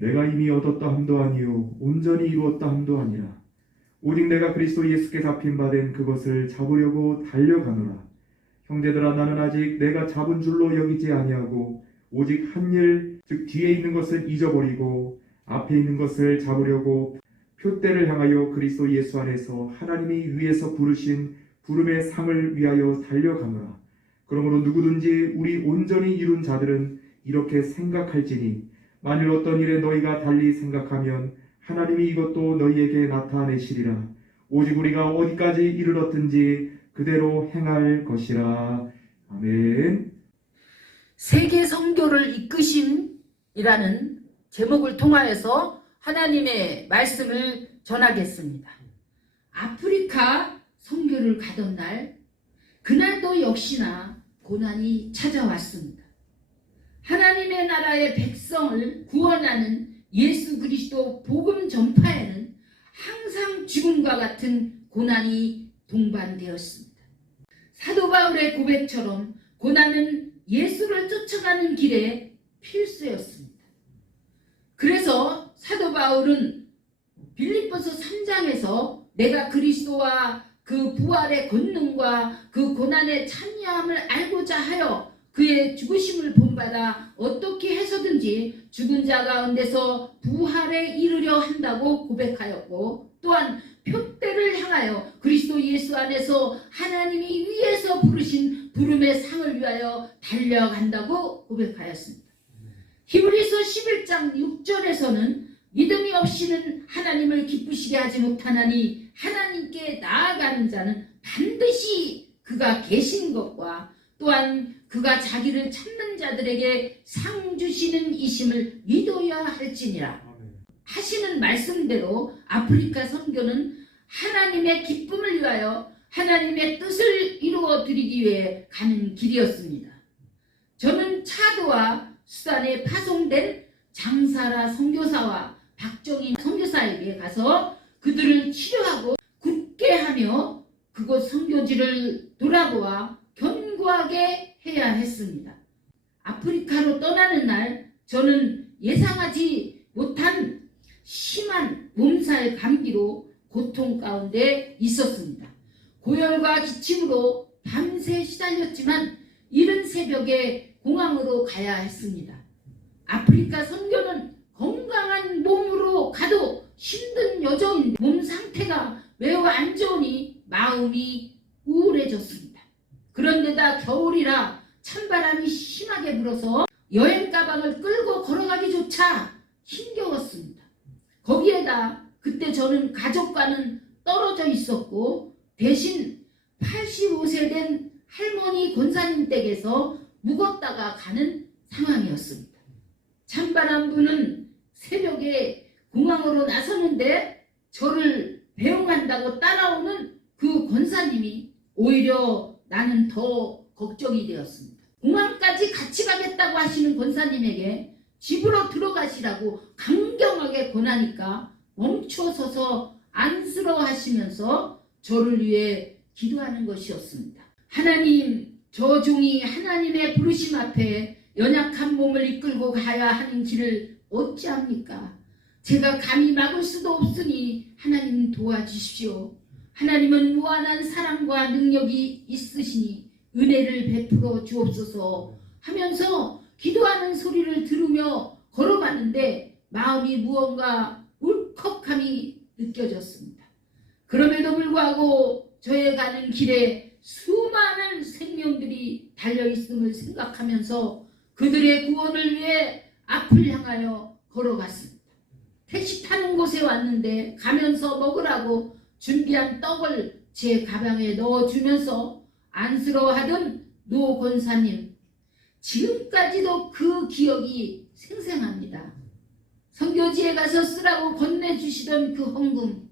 내가 이미 얻었다 함도 아니요 온전히 이루었다 함도 아니라 오직 내가 그리스도 예수께 잡힌 바 된 그것을 잡으려고 달려가노라. 형제들아, 나는 아직 내가 잡은 줄로 여기지 아니하고 오직 한 일, 즉 뒤에 있는 것을 잊어버리고 앞에 있는 것을 잡으려고 표대를 향하여 그리스도 예수 안에서 하나님이 위에서 부르신 부름의 상을 위하여 달려가노라. 그러므로 누구든지 우리 온전히 이룬 자들은 이렇게 생각할지니 만일 어떤 일에 너희가 달리 생각하면 하나님이 이것도 너희에게 나타내시리라. 오직 우리가 어디까지 이르렀든지 그대로 행할 것이라. 아멘. 세계 선교를 이끄심이라는 제목을 통하여서 하나님의 말씀을 전하겠습니다. 아프리카 선교를 가던 날, 그날도 역시나 고난이 찾아왔습니다. 하나님의 나라의 백성을 구원하는 예수 그리스도 복음 전파에는 항상 죽음과 같은 고난이 동반되었습니다. 사도 바울의 고백처럼 고난은 예수를 쫓아가는 길에 필수였습니다. 그래서 사도 바울은 빌립보서 3장에서 내가 그리스도와 그 부활의 권능과 그 고난의 참여함을 알고자 하여 그의 죽으심을 본받아 어떻게 해서든지 죽은 자 가운데서 부활에 이르려 한다고 고백하였고, 또한 표대를 향하여 그리스도 예수 안에서 하나님이 위에서 부르신 부름의 상을 위하여 달려간다고 고백하였습니다. 히브리서 11장 6절에서는 믿음이 없이는 하나님을 기쁘시게 하지 못하나니 하나님께 나아가는 자는 반드시 그가 계신 것과 또한 그가 자기를 찾는 자들에게 상 주시는 이심을 믿어야 할지니라 하시는 말씀대로 아프리카 선교는 하나님의 기쁨을 위하여 하나님의 뜻을 이루어 드리기 위해 가는 길이었습니다. 저는 차도와 수단에 파송된 장사라 선교사와 박정희 선교사에게 가서 그들을 치료하고 굳게 하며 그곳 선교지를 돌아보아 견고하게 해야 했습니다. 아프리카로 떠나는 날 저는 예상하지 못한 심한 몸살 감기로 고통 가운데 있었습니다. 고열과 기침으로 밤새 시달렸지만 이른 새벽에 공항으로 가야 했습니다. 아프리카 선교는 건강한 몸으로 가도 힘든 여정인데 몸 상태가 매우 안 좋으니 마음이 우울해졌습니다. 그런데다 겨울이라 찬바람이 심하게 불어서 여행 가방을 끌고 걸어가기조차 힘겨웠습니다. 거기에다 그때 저는 가족과는 떨어져 있었고 대신 85세 된 할머니 권사님 댁에서 묵었다가 가는 상황이었습니다. 찬바람 부는 새벽에 공항으로 나서는데 저를 배웅한다고 따라오는 그 권사님이 오히려 나는 더 걱정이 되었습니다. 공항까지 같이 가겠다고 하시는 권사님에게 집으로 들어가시라고 강경하게 권하니까 멈춰서서 안쓰러워하시면서 저를 위해 기도하는 것이었습니다. 하나님, 저 종이 하나님의 부르심 앞에 연약한 몸을 이끌고 가야 하는 길을 어찌합니까? 제가 감히 막을 수도 없으니 하나님 도와주십시오. 하나님은 무한한 사랑과 능력이 있으시니 은혜를 베풀어 주옵소서 하면서 기도하는 소리를 들으며 걸어가는데 마음이 무언가 울컥함이 느껴졌습니다. 그럼에도 불구하고 저의 가는 길에 수많은 생명들이 달려있음을 생각하면서 그들의 구원을 위해 앞을 향하여 걸어갔습니다. 택시 타는 곳에 왔는데 가면서 먹으라고 준비한 떡을 제 가방에 넣어주면서 안쓰러워하던 노 권사님, 지금까지도 그 기억이 생생합니다. 선교지에 가서 쓰라고 건네주시던 그 헌금,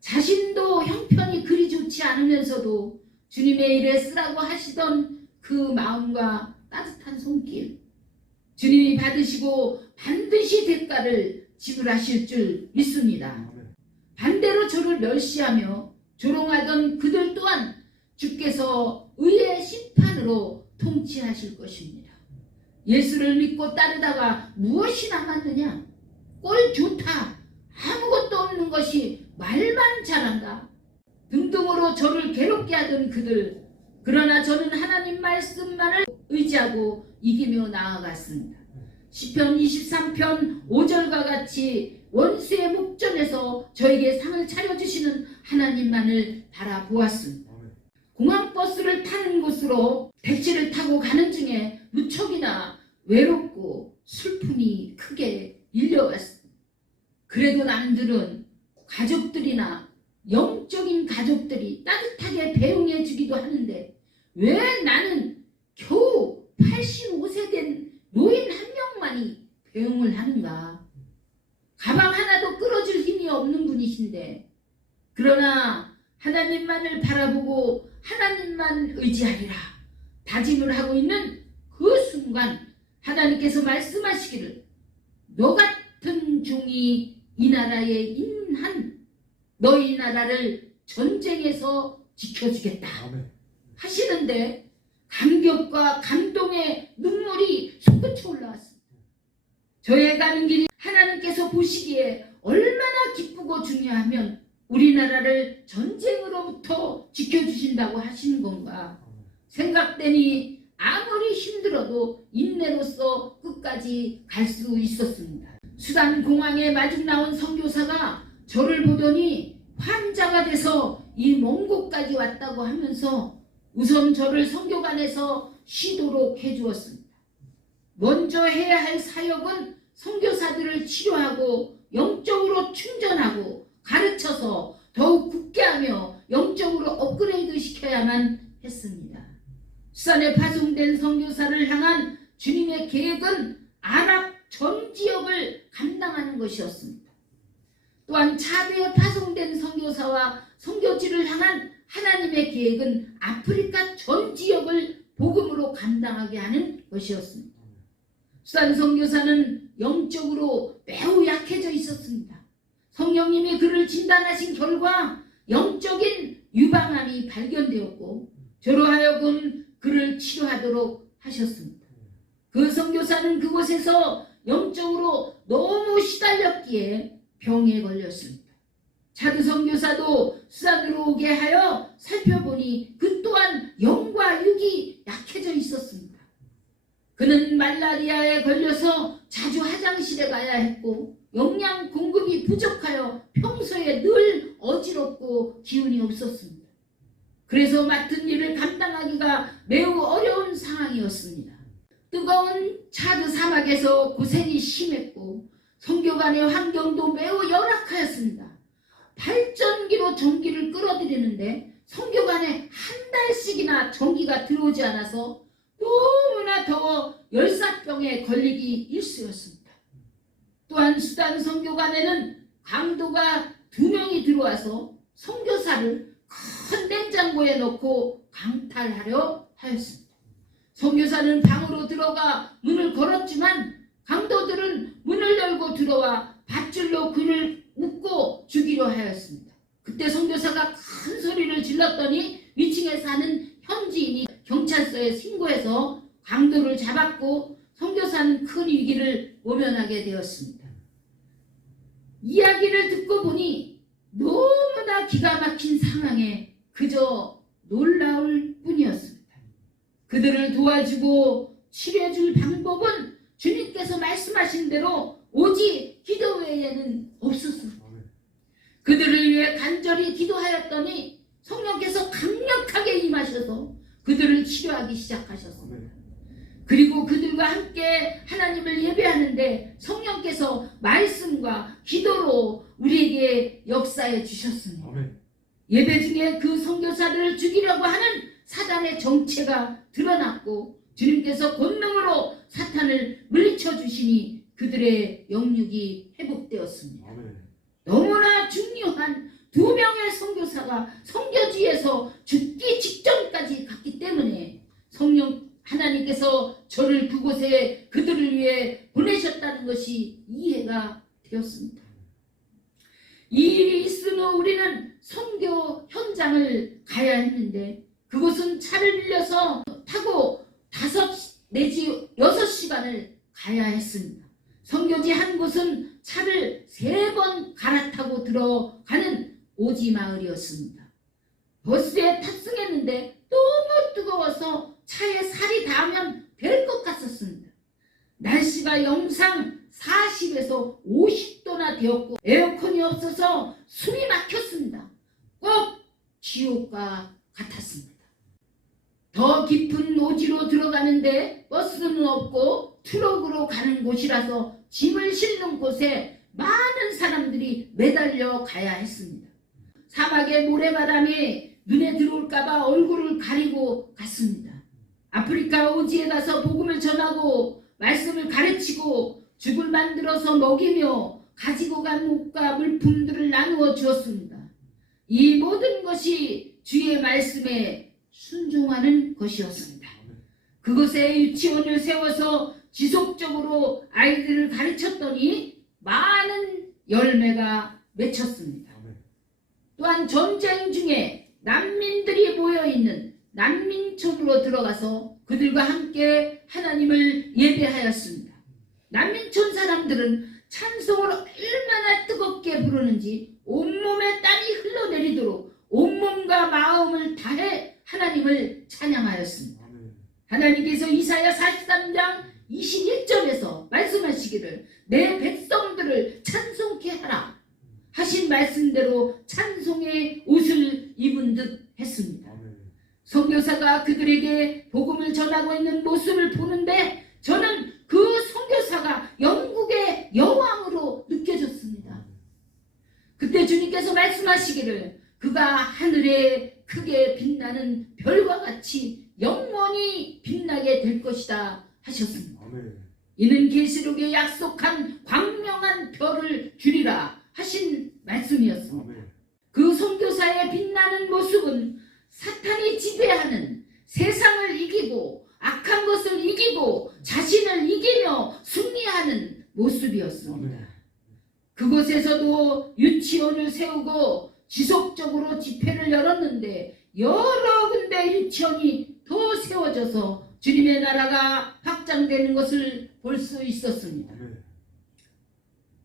자신도 형편이 그리 좋지 않으면서도 주님의 일에 쓰라고 하시던 그 마음과 따뜻한 손길, 주님이 받으시고 반드시 대가를 지불하실 줄 믿습니다. 반대로 저를 멸시하며 조롱하던 그들 또한 주께서 의의 심판으로 통치하실 것입니다. 예수를 믿고 따르다가 무엇이 남았느냐? 꼴 좋다, 아무것도 없는 것이 말만 잘한다 등등으로 저를 괴롭게 하던 그들, 그러나 저는 하나님 말씀만을 의지하고 이기며 나아갔습니다. 시편 23편 5절과 같이 원수의 목전에서 저에게 상을 차려주시는 하나님만을 바라보았습니다. 공항버스를 타는 곳으로 택시를 타고 가는 중에 무척이나 외롭고 슬픔이 크게 밀려왔습니다. 그래도 남들은 가족들이나 영적인 가족들이 따뜻하게 배웅해 주기도 하는데 왜 나는 겨우 85세 된 노인 한 명만이 배웅을 하는가? 가방 하나도 끌어줄 힘이 없는 분이신데, 그러나 하나님만을 바라보고 하나님만 의지하리라 다짐을 하고 있는 그 순간 하나님께서 말씀하시기를 너 같은 종이 이 나라에 인한 너희 나라를 전쟁에서 지켜주겠다 하시는데 감격과 감동의 눈물이 솟구쳐 올라왔습니다. 저의 가는 길이 하나님께서 보시기에 얼마나 기쁘고 중요하면 우리나라를 전쟁으로부터 지켜주신다고 하시는 건가 생각되니 아무리 힘들어도 인내로서 끝까지 갈 수 있었습니다. 수단 공항에 마중 나온 선교사가 저를 보더니 환자가 돼서 이 먼 곳까지 왔다고 하면서 우선 저를 선교관에서 쉬도록 해주었습니다. 먼저 해야 할 사역은 선교사들을 치료하고 영적으로 충전하고 가르쳐서 더욱 굳게 하며 영적으로 업그레이드 시켜야만 했습니다. 수산에 파송된 선교사를 향한 주님의 계획은 아랍 전 지역을 감당하는 것이었습니다. 또한 차드에 파송된 선교사와 선교지를 향한 하나님의 계획은 아프리카 전 지역을 복음으로 감당하게 하는 것이었습니다. 수산 선교사는 영적으로 매우 약해져 있었습니다. 성령님이 그를 진단하신 결과 영적인 유방암이 발견되었고 저로 하여금 그를 치료하도록 하셨습니다. 그 선교사는 그곳에서 영적으로 너무 시달렸기에 병에 걸렸습니다. 차드 선교사도 수산으로 오게 하여 살펴보니 그 또한 영과 육이 약해져 있었습니다. 그는 말라리아에 걸려서 자주 화장실에 가야 했고 영양 공급이 부족하여 평소에 늘 어지럽고 기운이 없었습니다. 그래서 맡은 일을 감당하기가 매우 어려운 상황이었습니다. 뜨거운 차드 사막에서 고생이 심했고 선교관의 환경도 매우 열악하였습니다. 발전기로 전기를 끌어들이는데 선교관에 한 달씩이나 전기가 들어오지 않아서 너무나 더워 열사병에 걸리기 일쑤였습니다. 또한 수단 선교관에는 강도가 2명이 들어와서 선교사를 큰 냉장고에 넣고 강탈하려 하였습니다. 선교사는 방으로 들어가 문을 걸었지만 강도들은 문을 열고 들어와 밧줄로 그를 묶고 죽이려 하였습니다. 그때 선교사가 큰 소리를 질렀더니 위층에 사는 현지인이 경찰서에 신고해서 강도를 잡았고 선교사는 큰 위기를 모면하게 되었습니다. 이야기를 듣고 보니 너무나 기가 막힌 상황에 그저 놀라울 뿐이었습니다. 그들을 도와주고 치료해줄 방법은 주님께서 말씀하신 대로 오직 기도 외에는 없었습니다. 그들을 위해 간절히 기도하였더니 성령께서 강력하게 임하셔서 그들을 치료하기 시작하셨습니다. 그리고 그들과 함께 하나님을 예배하는데 성령께서 말씀과 기도로 우리에게 역사해 주셨습니다. 예배 중에 그 선교사들을 죽이려고 하는 사단의 정체가 드러났고 주님께서 권능으로 사탄을 물리쳐 주시니 그들의 영육이 회복되었습니다. 너무나 중요한 2명의 선교사가 선교지에서 죽기 직전까지 갔기 때문에 성령 하나님께서 저를 그곳에 그들을 위해 보내셨다는 것이 이해가 되었습니다. 이 일이 있은 후 우리는 선교 현장을 가야 했는데 그곳은 차를 빌려서 타고 5 내지 6시간을 가야 했습니다. 선교지 한 곳은 차를 3번 갈아타고 들어가는 오지마을이었습니다. 버스에 탑승했는데 너무 뜨거워서 차에 살이 닿으면 될 것 같았습니다. 날씨가 영상 40에서 50도나 되었고 에어컨이 없어서 숨이 막혔습니다. 꼭 지옥과 같았습니다. 더 깊은 오지로 들어가는데 버스는 없고 트럭으로 가는 곳이라서 짐을 싣는 곳에 많은 사람들이 매달려 가야 했습니다. 사막의 모래바람이 눈에 들어올까봐 얼굴을 가리고 갔습니다. 아프리카 오지에 가서 복음을 전하고 말씀을 가르치고 죽을 만들어서 먹이며 가지고 간 옷과 물품들을 나누어 주었습니다. 이 모든 것이 주의 말씀에 순종하는 것이었습니다. 그곳에 유치원을 세워서 지속적으로 아이들을 가르쳤더니 많은 열매가 맺혔습니다. 또한 전쟁 중에 난민들이 모여있는 난민촌으로 들어가서 그들과 함께 하나님을 예배하였습니다. 난민촌 사람들은 찬송을 얼마나 뜨겁게 부르는지 온몸에 땀이 흘러내리도록 온몸과 마음을 다해 하나님을 찬양하였습니다. 하나님께서 이사야 43장 21절에서 말씀하시기를 내 백성들을 찬송케 하라 하신 말씀대로 찬송의 옷을 입은 듯 했습니다. 선교사가 그들에게 복음을 전하고 있는 모습을 보는데 저는 그 선교사가 영국의 여왕으로 느껴졌습니다. 그때 주님께서 말씀하시기를 그가 하늘에 크게 빛나는 별과 같이 영원히 빛나게 될 것이다 하셨습니다. 이는 계시록에 약속한 광명한 별을 주리라 하신 말씀이었습니다. 그 선교사의 빛나는 모습은 사탄이 지배하는 세상을 이기고 악한 것을 이기고 자신을 이기며 승리하는 모습이었습니다. 그곳에서도 유치원을 세우고 지속적으로 집회를 열었는데 여러 군데 유치원이 더 세워져서 주님의 나라가 확장되는 것을 볼 수 있었습니다.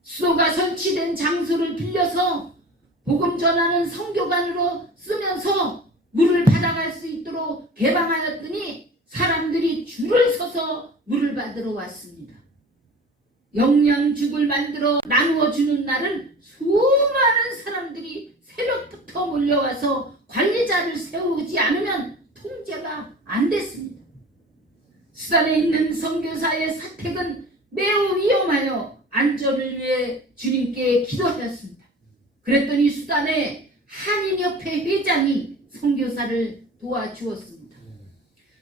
수도가 설치된 장소를 빌려서 복음 전하는 선교관으로 쓰면서 물을 받아갈 수 있도록 개방하였더니 사람들이 줄을 서서 물을 받으러 왔습니다. 영양죽을 만들어 나누어 주는 날은 수많은 사람들이 새벽부터 몰려와서 관리자를 세우지 않으면 통제가 안 됐습니다. 수단에 있는 선교사의 사택은 매우 위험하여 안전을 위해 주님께 기도하였습니다. 그랬더니 수단에 한인협회 회장이 선교사를 도와주었습니다.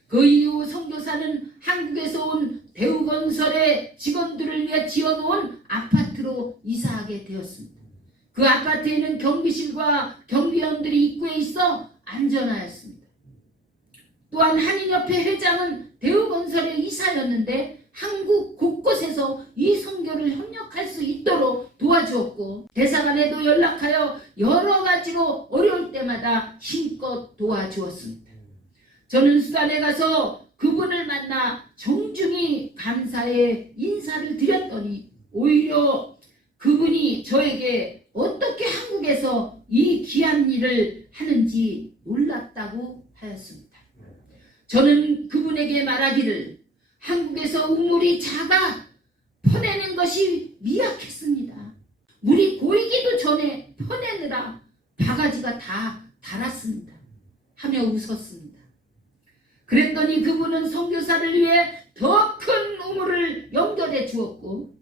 그 이후 선교사는 한국에서 온 대우건설의 직원들을 위해 지어놓은 아파트로 이사하게 되었습니다. 그 아파트에는 경비실과 경비원들이 입구에 있어 안전하였습니다. 또한 한인협회 회장은 대우건설의 이사였는데 한국 곳곳에서 이 선교를 협력할 수 있도록 도와주었고 대사관에도 연락하여 여러 가지로 어려울 때마다 힘껏 도와주었습니다. 저는 수단에 가서 그분을 만나 정중히 감사의 인사를 드렸더니 오히려 그분이 저에게 어떻게 한국에서 이 귀한 일을 하는지 놀랐다고 하였습니다. 저는 그분에게 말하기를 한국에서 우물이 작아 퍼내는 것이 미약했습니다. 물이 고이기도 전에 퍼내느라 바가지가 다 닳았습니다. 하며 웃었습니다. 그랬더니 그분은 선교사를 위해 더 큰 우물을 연결해 주었고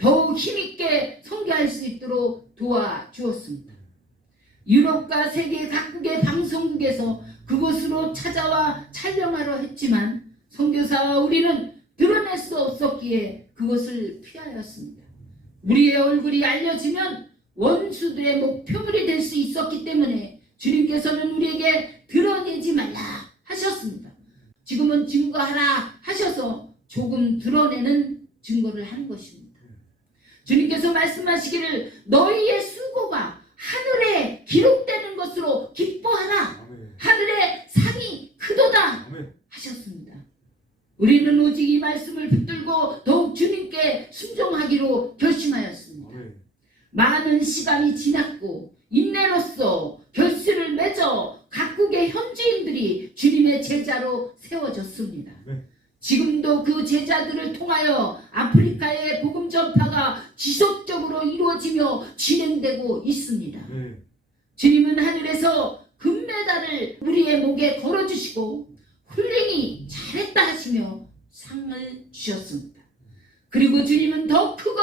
더욱 힘있게 선교할 수 있도록 도와주었습니다. 유럽과 세계 각국의 방송국에서 그곳으로 찾아와 촬영하려 했지만 선교사와 우리는 드러낼 수 없었기에 그것을 피하였습니다. 우리의 얼굴이 알려지면 원수들의 목표물이 될 수 있었기 때문에 주님께서는 우리에게 드러내지 말라 하셨습니다. 지금은 증거하라 하셔서 조금 드러내는 증거를 하는 것입니다. 주님께서 말씀하시기를 너희의 수고가 하늘에 기록되는 것으로 기뻐하라. 하늘의 상이 크도다 하셨습니다. 우리는 오직 이 말씀을 붙들고 더욱 주님께 순종하기로 결심하였습니다. 많은 시간이 지났고 인내로써 결실을 맺어 각국의 현지인들이 주님의 제자로 세워졌습니다. 네. 지금도 그 제자들을 통하여 아프리카의 복음 전파가 지속적으로 이루어지며 진행되고 있습니다. 네. 주님은 하늘에서 금메달을 우리의 목에 걸어주시고 훌륭히 잘했다 하시며 상을 주셨습니다. 그리고 주님은 더 크고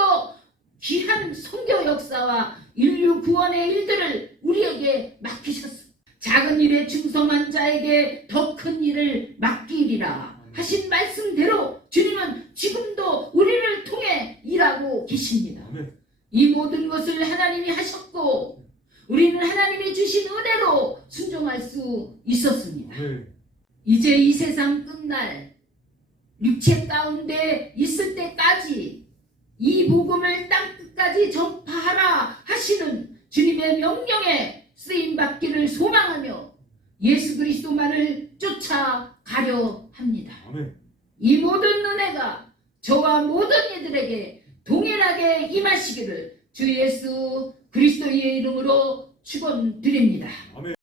귀한 선교 역사와 인류 구원의 일들을 우리에게 맡기셨습니다. 작은 일에 충성한 자에게 더 큰 일을 맡기리라 하신 말씀대로 주님은 지금도 우리를 통해 일하고 계십니다. 이 모든 것을 하나님이 하셨고 우리는 하나님이 주신 은혜로 순종할 수 있었습니다. 이제 이 세상 끝날 육체 가운데 있을 때까지 이 복음을 땅끝까지 전파하라 하시는 주님의 명령에 쓰임받기를 소망하며 예수 그리스도만을 쫓아가려 합니다. 이 모든 은혜가 저와 모든 이들에게 동일하게 임하시기를 주 예수 그리스도의 이름으로 축원드립니다.